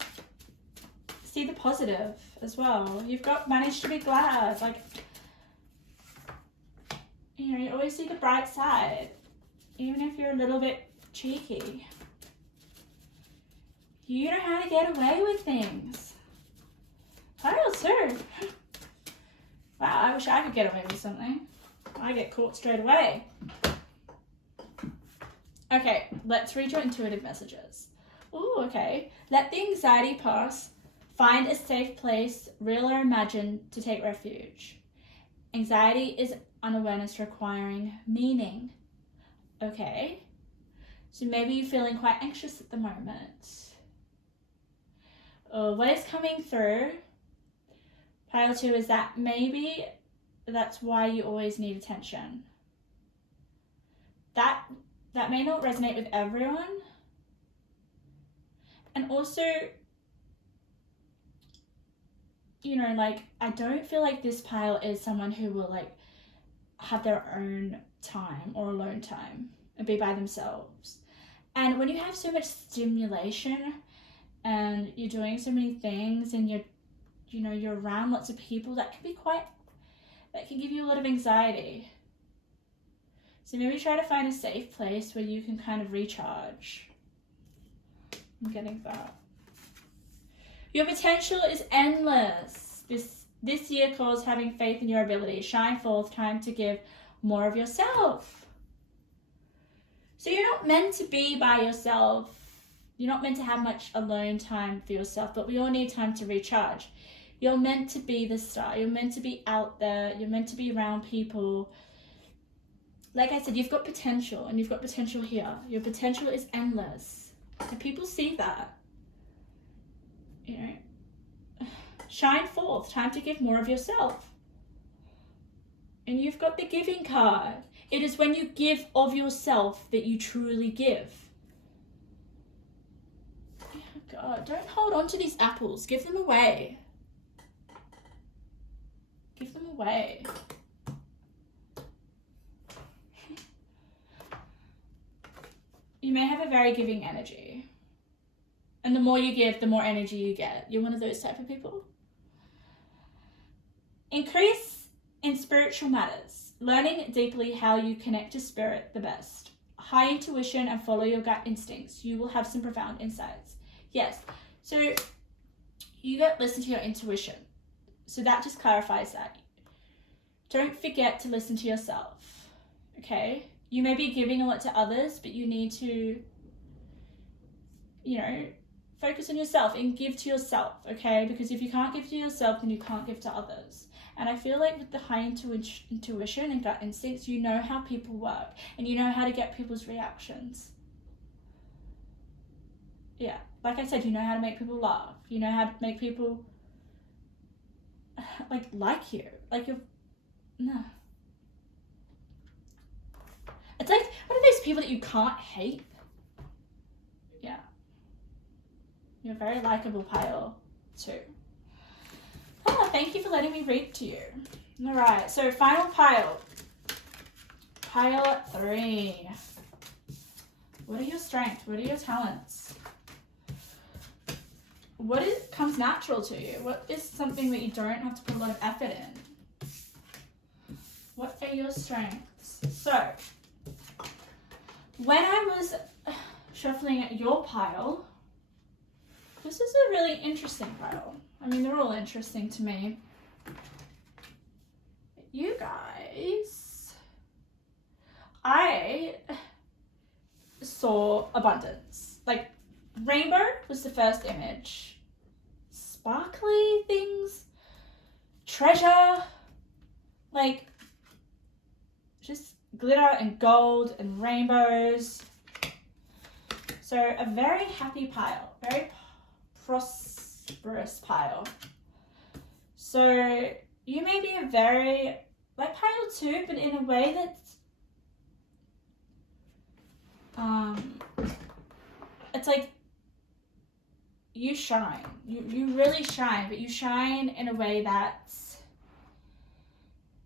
see the positive as well. You've managed to be glad. Like, you know, you always see the bright side. Even if you're a little bit cheeky. You know how to get away with things. I will too. Wow, I wish I could get away with something. I get caught straight away. Okay, let's read your intuitive messages. Ooh, okay. Let the anxiety pass. Find a safe place, real or imagined, to take refuge. Anxiety is unawareness requiring meaning. Okay. So maybe you're feeling quite anxious at the moment. What is coming through, pile 2, is that maybe that's why you always need attention. That may not resonate with everyone. And also, you know, like, I don't feel like this pile is someone who will, like, have their own time or alone time and be by themselves. And when you have so much stimulation and you're doing so many things and you're around lots of people, that can give you a lot of anxiety. So maybe try to find a safe place where you can kind of recharge. I'm getting that. Your potential is endless. This year calls having faith in your ability. Shine forth, time to give more of yourself. So you're not meant to be by yourself. You're not meant to have much alone time for yourself, but we all need time to recharge. You're meant to be the star. You're meant to be out there. You're meant to be around people. Like I said, you've got potential, and you've got potential here. Your potential is endless. And people see that. You know, shine forth. Time to give more of yourself. And you've got the giving card. It is when you give of yourself that you truly give. Oh God, don't hold on to these apples. Give them away. Give them away. You may have a very giving energy. And the more you give, the more energy you get. You're one of those type of people. Increase in spiritual matters. Learning deeply how you connect to spirit the best. High intuition and follow your gut instincts. You will have some profound insights. Yes. So you got to listen to your intuition. So that just clarifies that. Don't forget to listen to yourself. Okay? You may be giving a lot to others, but you need to, you know, focus on yourself and give to yourself, okay? Because if you can't give to yourself, then you can't give to others. And I feel like with the high intuition and gut instincts, you know how people work and you know how to get people's reactions. Yeah, like I said, you know how to make people laugh. You know how to make people like you. Like you're, no. It's like one of those people that you can't hate. Yeah. You're a very likable pile too. Oh, thank you for letting me read to you. All right, so final pile. Pile 3. What are your strengths? What are your talents? What comes natural to you? What is something that you don't have to put a lot of effort in? What are your strengths? So, when I was shuffling your pile, this is a really interesting pile. I mean, they're all interesting to me. You guys, I saw abundance. Like, Rainbow was the first image. Sparkly things, treasure, like just glitter and gold and rainbows. So a very happy pile, very prosperous pile. So you may be a very, like pile 2, but in a way that's, it's like you shine. You really shine, but you shine in a way that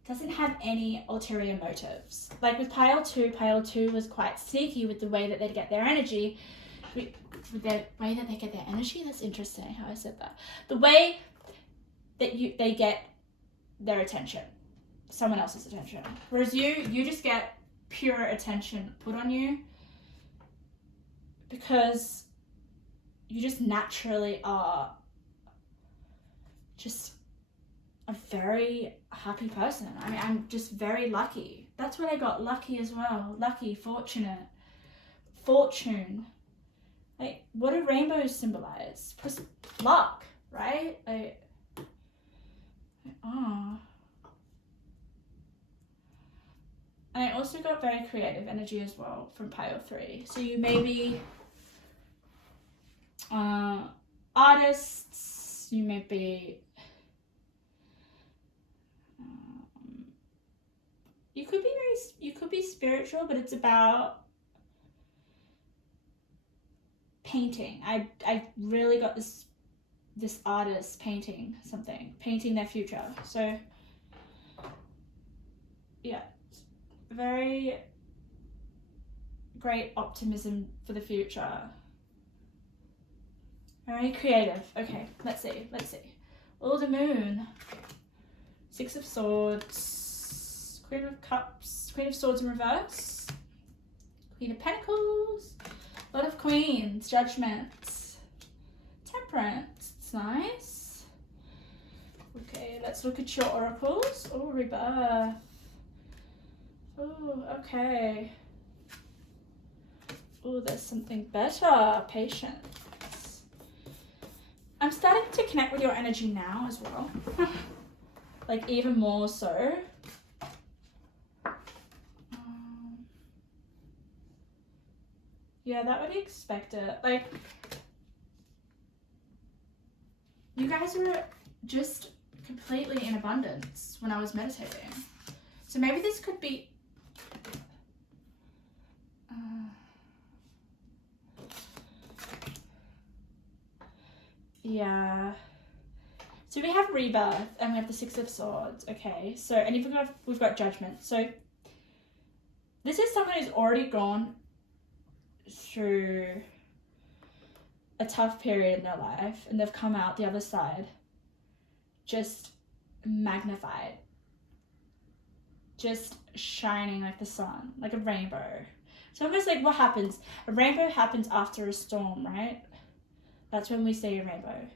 doesn't have any ulterior motives. Like with pile 2 was quite sneaky with the way that they'd get their energy. With the way that they get their energy, that's interesting how I said that. The way that they get their attention, someone else's attention. Whereas you just get pure attention put on you because you just naturally are just a very happy person. I mean, I'm just very lucky. That's what I got, lucky as well. Lucky, fortunate, fortune. Like, what do rainbows symbolize? Luck, right? Like, oh. And I also got very creative energy as well from pile 3. So you may be artists, you may be you could be spiritual, but it's about painting. I really got this artist painting their future. So yeah, very great optimism for the future. Very creative. Okay, let's see. Oh, the moon. 6 of Swords. Queen of Cups. Queen of Swords in reverse. Queen of Pentacles. A lot of Queens. Judgment. Temperance. It's nice. Okay, let's look at your oracles. Oh, Rebirth. Oh, okay. Oh, there's something better. Patience. I'm starting to connect with your energy now as well. Like even more so. Yeah, that would be expected. Like, you guys were just completely in abundance when I was meditating. So maybe this could be... yeah. So we have Rebirth and we have the 6 of Swords. Okay, so, and we've got Judgment. So this is someone who's already gone through a tough period in their life and they've come out the other side just magnified, just shining like the sun, like a rainbow. So almost like what happens? A rainbow happens after a storm, right? That's when we see a rainbow.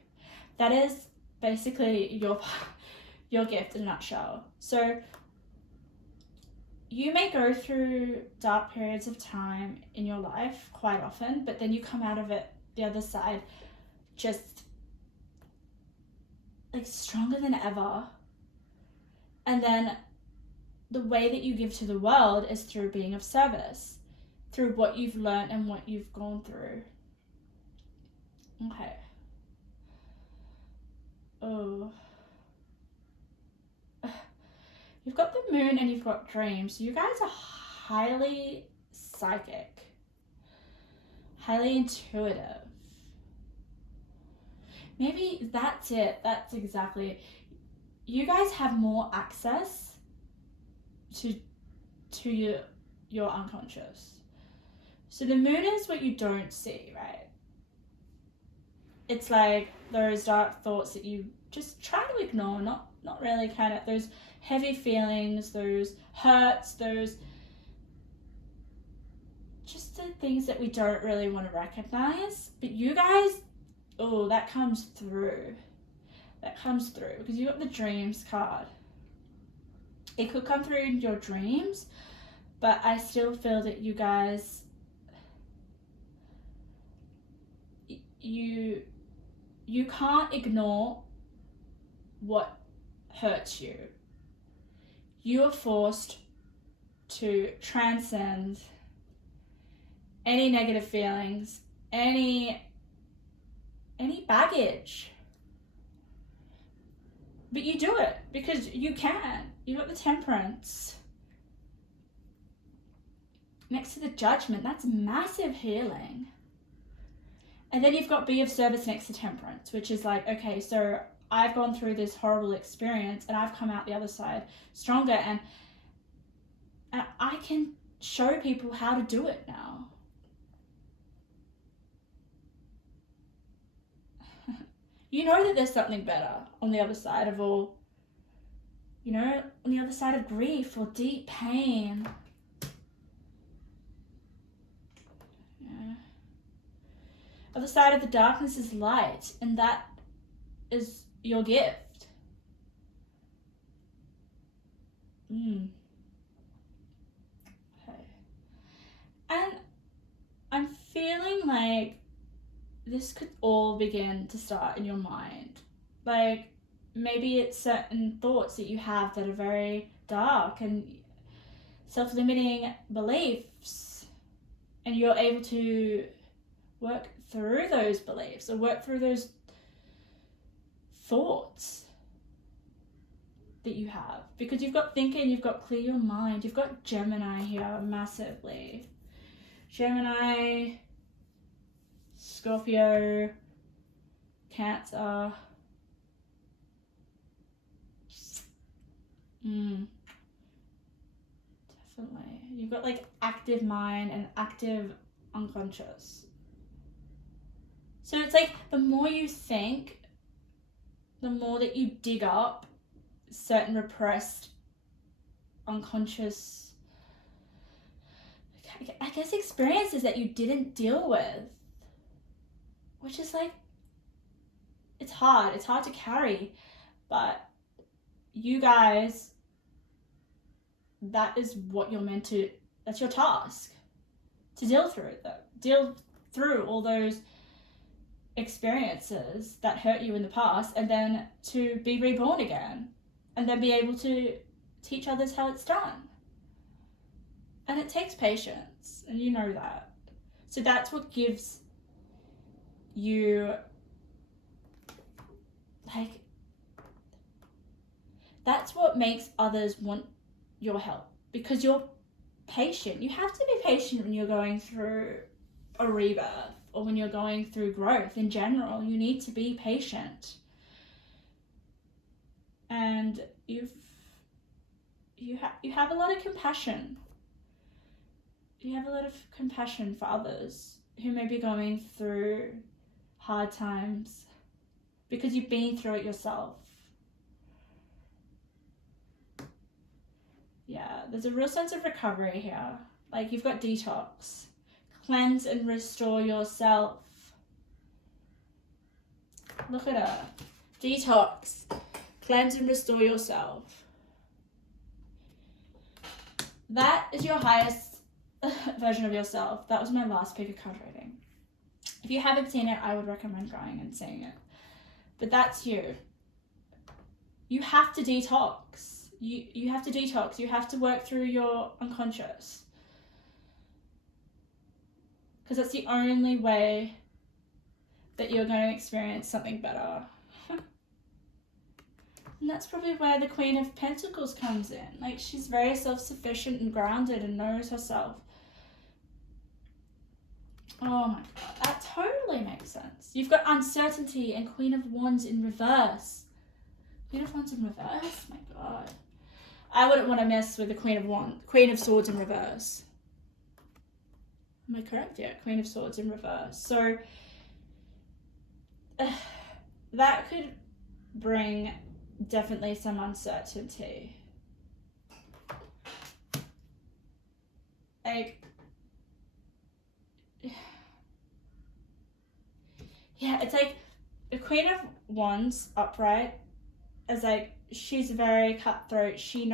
That is basically your gift in a nutshell. So you may go through dark periods of time in your life quite often, but then you come out of it the other side just like stronger than ever. And then the way that you give to the world is through being of service, through what you've learned and what you've gone through. Okay. Oh. You've got the moon and you've got dreams. So you guys are highly psychic, highly intuitive. Maybe that's it. That's exactly it. You guys have more access to your unconscious. So the moon is what you don't see, right? It's like those dark thoughts that you just try to ignore, not really kind of those heavy feelings, those hurts, those just the things that we don't really want to recognize. But you guys, oh, that comes through. That comes through because you got the dreams card. It could come through in your dreams, but I still feel that you guys, you can't ignore what hurts you. You are forced to transcend any negative feelings, any baggage. But you do it because you can. You got the Temperance. Next to the Judgment, that's massive healing. And then you've got Be of Service next to Temperance, which is like, okay, so I've gone through this horrible experience and I've come out the other side stronger, and I can show people how to do it now. You know that there's something better on the other side of all, on the other side of grief or deep pain. Yeah. Other side of the darkness is light, and that is your gift. Okay. And I'm feeling like this could all begin to start in your mind. Like, maybe it's certain thoughts that you have that are very dark and self-limiting beliefs, and you're able to work through those beliefs or work through those thoughts that you have, because you've got Thinker and you've got Clear Your Mind. You've got Gemini here massively. Gemini, Scorpio, Cancer. Definitely. You've got like active mind and active unconscious. So it's like the more you think, the more that you dig up certain repressed, unconscious, I guess, experiences that you didn't deal with. Which is like, it's hard to carry, but you guys, that is what you're meant to, that's your task, to deal through all those experiences that hurt you in the past, and then to be reborn again, and then be able to teach others how it's done. And it takes patience, and you know that. So that's what gives you, like, that's what makes others want your help, because you're patient. You have to be patient when you're going through a rebirth, or when you're going through growth in general. You need to be patient, and you have a lot of compassion. You have a lot of compassion for others who may be going through hard times, because you've been through it yourself. Yeah, there's a real sense of recovery here. Like, you've got detox, cleanse and restore yourself. Look at her. Detox, cleanse and restore yourself. That is your highest version of yourself. That was my last pick of card reading. If you haven't seen it, I would recommend going and seeing it. But that's you. You have to detox. You have to detox. You have to work through your unconscious, because that's the only way that you're going to experience something better. And that's probably where the Queen of Pentacles comes in. Like, she's very self-sufficient and grounded and knows herself. Oh my god, that totally makes sense. You've got uncertainty and Queen of Wands in reverse. Queen of Wands in reverse? My god. I wouldn't want to mess with the Queen of Swords in reverse. Am I correct? Yeah, Queen of Swords in reverse. So that could bring definitely some uncertainty. Like, yeah, it's like the Queen of Wands upright is like, she's very cutthroat. She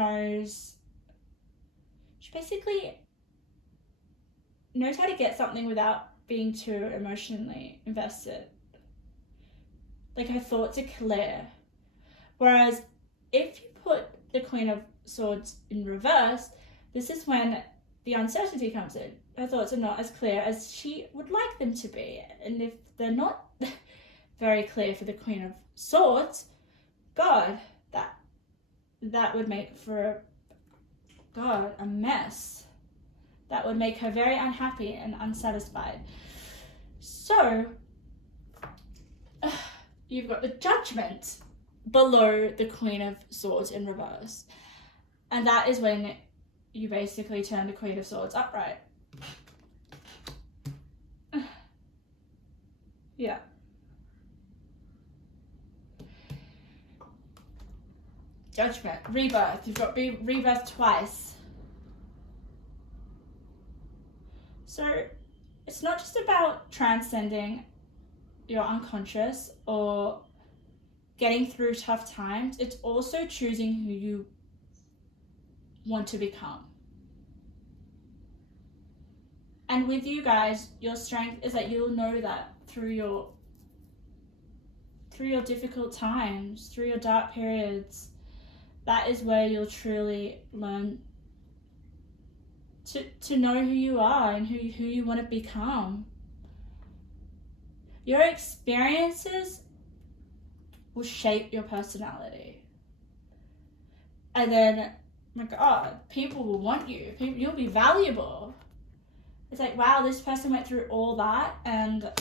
basically knows how to get something without being too emotionally invested. Like her thoughts are clear. Whereas if you put the Queen of Swords in reverse, this is when the uncertainty comes in. Her thoughts are not as clear as she would like them to be. And if they're not very clear for the Queen of Swords, God, that would make for a mess. That would make her very unhappy and unsatisfied. So, you've got the Judgment below the Queen of Swords in reverse. And that is when you basically turn the Queen of Swords upright. Yeah. Judgment, rebirth. You've got rebirth twice. So it's not just about transcending your unconscious or getting through tough times. It's also choosing who you want to become. And with you guys, your strength is that you'll know that through your difficult times, through your dark periods, that is where you'll truly learn to know who you are and who you want to become. Your experiences will shape your personality. And then, my God, people will want you. You'll be valuable. It's like, wow, this person went through all that, and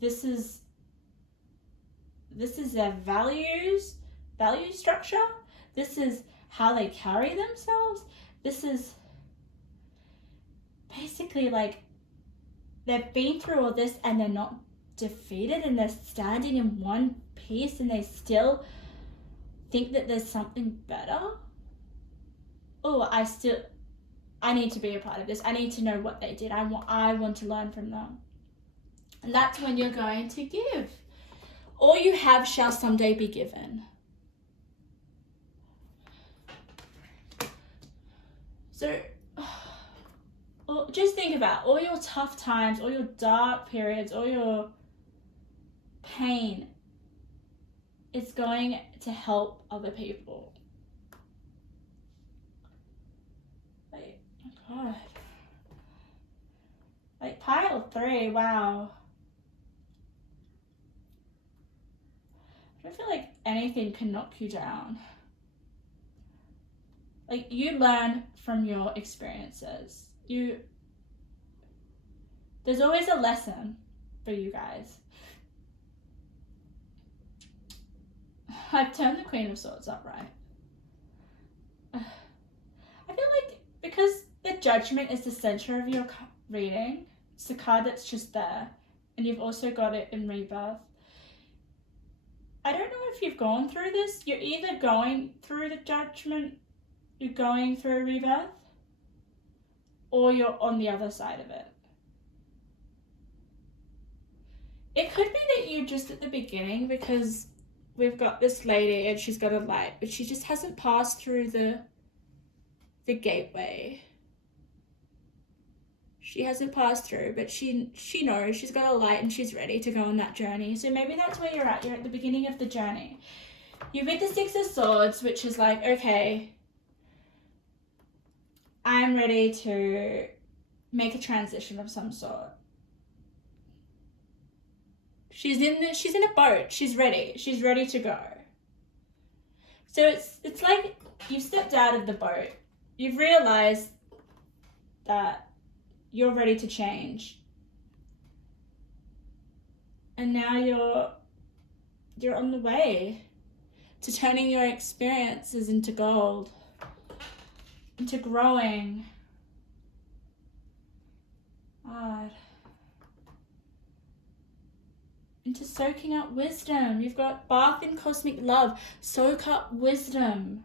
this is their value structure. This is how they carry themselves. This is basically like they've been through all this and they're not defeated, and they're standing in one piece, and they still think that there's something better. Oh, I need to be a part of this. I need to know what they did. I want to learn from them. And that's when you're going to give. All you have shall someday be given. So, just think about all your tough times, all your dark periods, all your pain. It's going to help other people. Like, oh God. Like pile 3, wow. I don't feel like anything can knock you down. Like, you learn from your experiences. There's always a lesson for you guys. I've turned the Queen of Swords upright. I feel like because the Judgment is the center of your reading, it's the card that's just there, and you've also got it in rebirth. I don't know if you've gone through this. You're either going through the Judgment, you're going through rebirth, or you're on the other side of it. It could be that you're just at the beginning, because we've got this lady and she's got a light, but she just hasn't passed through the gateway. She hasn't passed through, but she knows she's got a light and she's ready to go on that journey. So maybe that's where you're at. You're at the beginning of the journey. You've hit the 6 of Swords, which is like, okay, I'm ready to make a transition of some sort. She's in a boat. She's ready. She's ready to go. So it's like you've stepped out of the boat. You've realized that you're ready to change. And now you're on the way to turning your experiences into gold, into growing. God. Into soaking up wisdom. You've got bath in cosmic love. Soak up wisdom.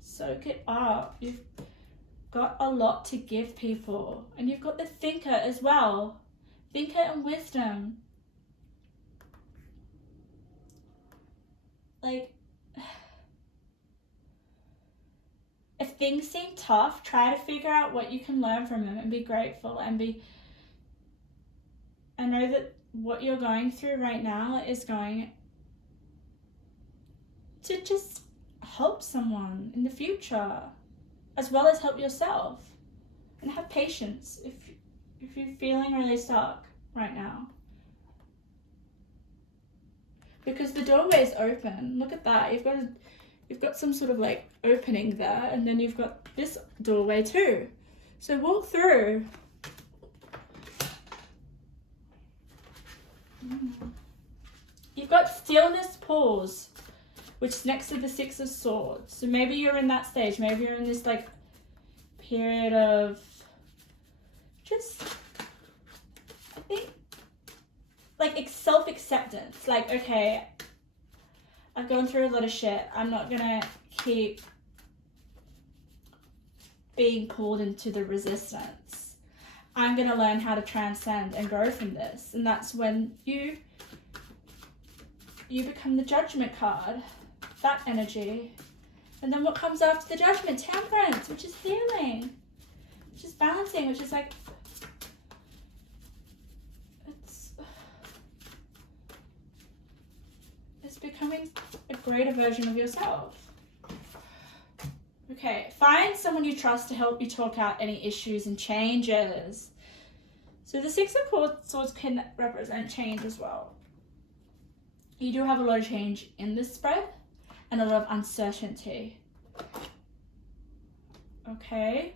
Soak it up. You've got a lot to give people. And you've got the thinker as well. Thinker and wisdom. Like, if things seem tough, try to figure out what you can learn from them and be grateful and know that what you're going through right now is going to just help someone in the future, as well as help yourself. And have patience if you're feeling really stuck right now. Because the doorway is open. Look at that. You've got some sort of like opening there, and then you've got this doorway too. So walk through. You've got stillness, pause, which is next to the Six of Swords. So maybe you're in that stage. Maybe you're in this like period of just, I think, like self-acceptance. Like, okay, I've gone through a lot of shit. I'm not gonna keep being pulled into the resistance. I'm gonna learn how to transcend and grow from this. And that's when you become the Judgment card, that energy. And then what comes after the Judgment? Temperance, which is healing, which is balancing, which is like, it's becoming a greater version of yourself. Okay, find someone you trust to help you talk out any issues and changes. So the Six of Swords can represent change as well. You do have a lot of change in this spread and a lot of uncertainty. Okay,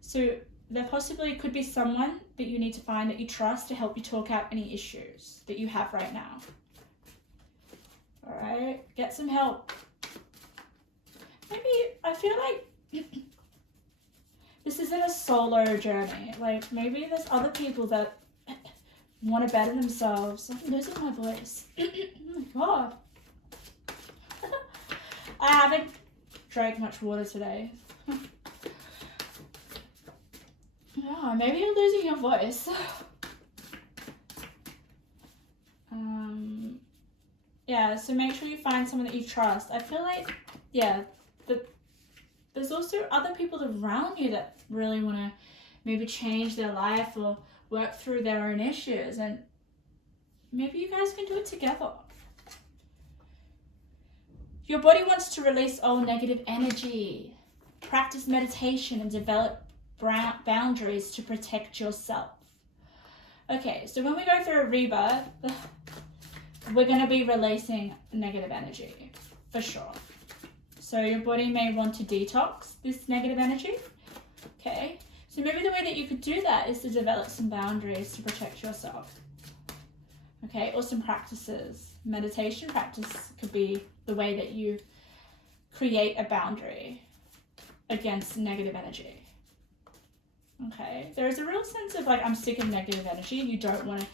so there possibly could be someone that you need to find that you trust to help you talk out any issues that you have right now. All right, get some help. Maybe, I feel like this isn't a solo journey. Like, maybe there's other people that want to better themselves. I'm losing my voice. Oh my God. I haven't drank much water today. Yeah, maybe you're losing your voice. Yeah, so make sure you find someone that you trust. I feel like, yeah, there's also other people around you that really want to maybe change their life or work through their own issues, and maybe you guys can do it together. Your body wants to release all negative energy. Practice meditation and develop boundaries to protect yourself. Okay, so when we go through a rebirth, we're going to be releasing negative energy, for sure. So your body may want to detox this negative energy. Okay, so maybe the way that you could do that is to develop some boundaries to protect yourself. Okay, or some practices. Meditation practice could be the way that you create a boundary against negative energy. Okay, there's a real sense of like, I'm sick of negative energy. You don't want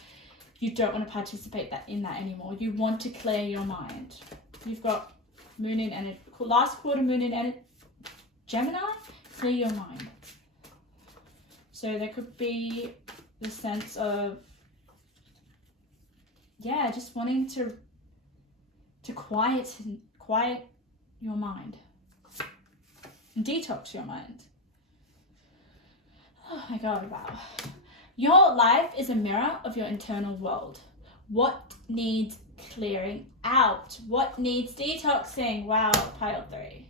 to participate in that anymore. You want to clear your mind. You've got moon in energy, last quarter moon in Gemini, clear your mind. So there could be the sense of, yeah, just wanting to quiet your mind and detox your mind. Oh my God, wow. Your life is a mirror of your internal world. What needs clearing out? What needs detoxing? Wow, pile 3.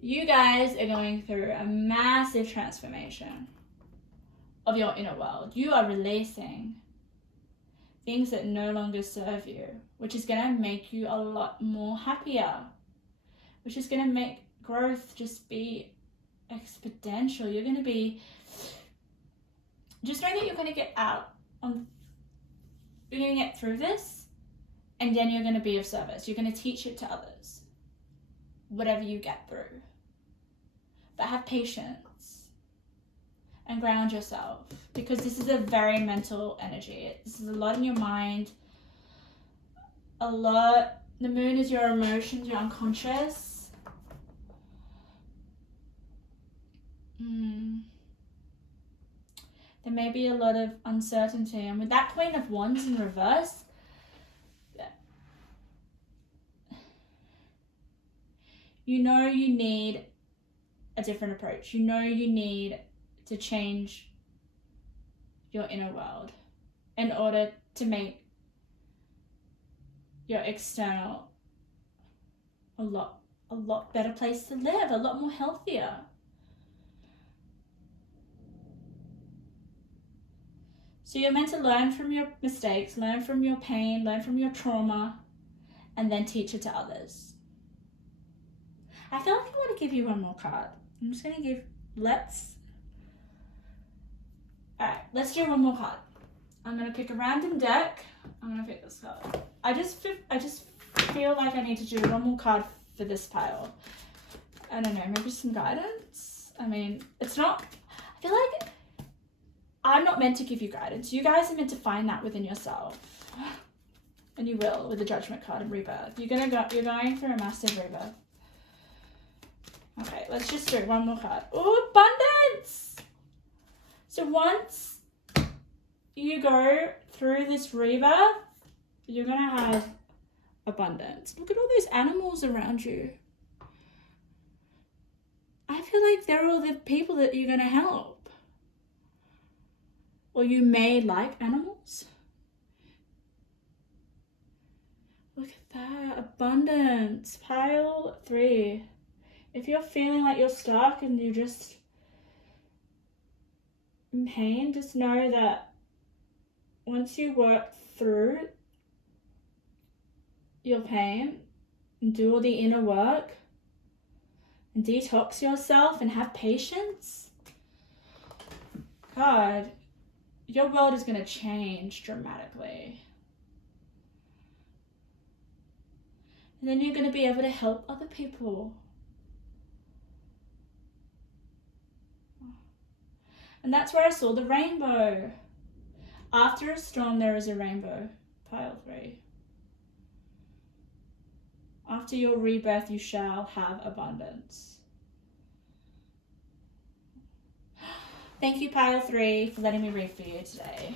You guys are going through a massive transformation of your inner world. You are releasing things that no longer serve you, which is going to make you a lot more happier, which is going to make growth just be exponential. You're going to be, just know that you're going to get you're going to get through this, and then you're going to be of service. You're going to teach it to others, whatever you get through. But have patience and ground yourself, because this is a very mental energy. This is a lot in your mind. The moon is your emotions, your unconscious. There may be a lot of uncertainty, and with that Queen of Wands in reverse, you know you need a different approach. You know you need to change your inner world in order to make your external a lot better place to live, a lot more healthier. So you're meant to learn from your mistakes, learn from your pain, learn from your trauma, and then teach it to others. I feel like I want to give you one more card. I'm just going to give, let's do one more card. I'm going to pick a random deck. I'm going to pick this card. I just feel like I need to do one more card for this pile. I don't know, maybe some guidance? I mean, it's not, I feel like I'm not meant to give you guidance. You guys are meant to find that within yourself. And you will with the Judgment card and Rebirth. You're going through a massive rebirth. Okay, let's just do one more card. Oh, abundance! So once you go through this rebirth, you're going to have abundance. Look at all those animals around you. I feel like they're all the people that you're going to help. Or you may like animals. Look at that. Abundance. Pile 3. If you're feeling like you're stuck and you're just in pain, just know that once you work through your pain and do all the inner work and detox yourself and have patience, God, your world is going to change dramatically. And then you're going to be able to help other people. And that's where I saw the rainbow. After a storm, there is a rainbow. Pile 3. After your rebirth, you shall have abundance. Thank you, Pile 3, for letting me read for you today.